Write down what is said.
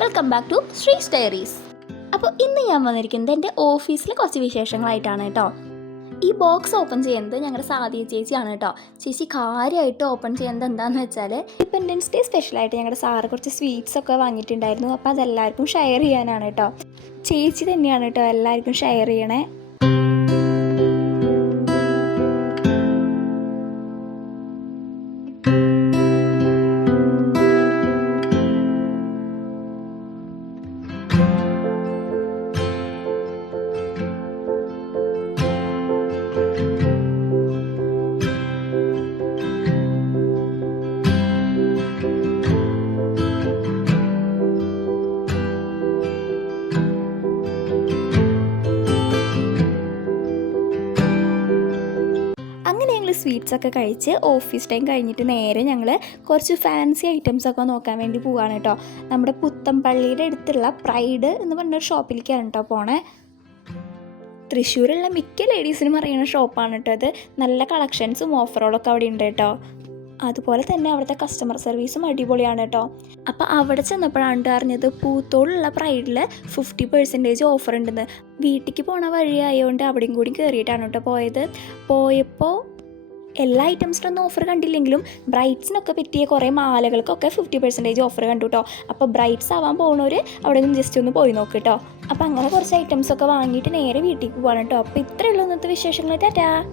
Welcome back to Sri diaries അപ്പോൾ ഇന്ന് ഞാൻ വന്നിരിക്കുന്നത് എന്റെ ഓഫീസിലെ കുറച്ച് വിശേഷങ്ങളായിട്ടാണ് കേട്ടോ. ഈ ബോക്സ് ഓപ്പൺ ചെയ്യുന്നത് ഞങ്ങളുടെ സാദിയ ചേച്ചിയാണ് കേട്ടോ. ചേച്ചി കാര്യമായിട്ട് ഓപ്പൺ ചെയ്യുന്നത് എന്താണെന്ന് വെച്ചാൽ ഇൻഡിപെൻഡൻസ് ഡേ സ്പെഷ്യലായിട്ട് ഞങ്ങളുടെ സാറ് കുറച്ച് സ്വീറ്റ്സ് ഒക്കെ വാങ്ങിയിട്ടുണ്ടായിരുന്നു. അപ്പോൾ അതെല്ലാവർക്കും ഷെയർ ചെയ്യാനാണ് കേട്ടോ. ചേച്ചി തന്നെയാണ് കേട്ടോ എല്ലാവർക്കും ഷെയർ ചെയ്യണേ. അങ്ങനെ ഞങ്ങൾ സ്വീറ്റ്സൊക്കെ കഴിച്ച് ഓഫീസ് ടൈം കഴിഞ്ഞിട്ട് നേരെ ഞങ്ങൾ കുറച്ച് ഫാൻസി ഐറ്റംസൊക്കെ നോക്കാൻ വേണ്ടി പോവാണ് കേട്ടോ നമ്മുടെ പുത്തമ്പള്ളിയുടെ അടുത്തുള്ള പ്രൈഡ് എന്ന് പറഞ്ഞൊരു ഷോപ്പിലേക്കാണ് കേട്ടോ പോണേ. തൃശ്ശൂരുള്ള മിക്ക ലേഡീസിനും അറിയുന്ന ഷോപ്പാണ് കേട്ടോ അത് നല്ല കളക്ഷൻസും ഓഫറുകളൊക്കെ അവിടെ ഉണ്ട് കേട്ടോ അതുപോലെ തന്നെ അവിടുത്തെ കസ്റ്റമർ സർവീസും അടിപൊളിയാണ് കേട്ടോ. അപ്പോൾ അവിടെ ചെന്നപ്പോഴാണ് അറിഞ്ഞത് പൂത്തോടുള്ള പ്രൈഡിൽ ഫിഫ്റ്റി പെർസെന്റേജ് ഓഫർ ഉണ്ടെന്ന്. വീട്ടിലേക്ക് പോണ വഴിയായതുകൊണ്ട് അവിടെയും കൂടി കയറിയിട്ടാണ് കേട്ടോ പോയത്. പോയപ്പോൾ എല്ലാ ഐറ്റംസിനൊന്നും ഓഫർ കണ്ടില്ലെങ്കിലും ബ്രൈറ്റ്സിനൊക്കെ പറ്റിയ കുറേ മാലകൾക്കൊക്കെ ഫിഫ്റ്റി പെർസെന്റേജ് ഓഫർ കണ്ടു കേട്ടോ അപ്പോൾ ബ്രൈറ്റ്സ് ആവാൻ പോകുന്നവർ അവിടെ നിന്ന് ജസ്റ്റ് ഒന്ന് പോയി നോക്ക് കേട്ടോ അപ്പോൾ അങ്ങനെ കുറച്ച് ഐറ്റംസൊക്കെ വാങ്ങിയിട്ട് നേരെ വീട്ടിലേക്ക് പോകണം കേട്ടോ അപ്പോൾ ഇത്രയുള്ള ഇന്നത്തെ വിശേഷങ്ങൾ ടാറ്റാ.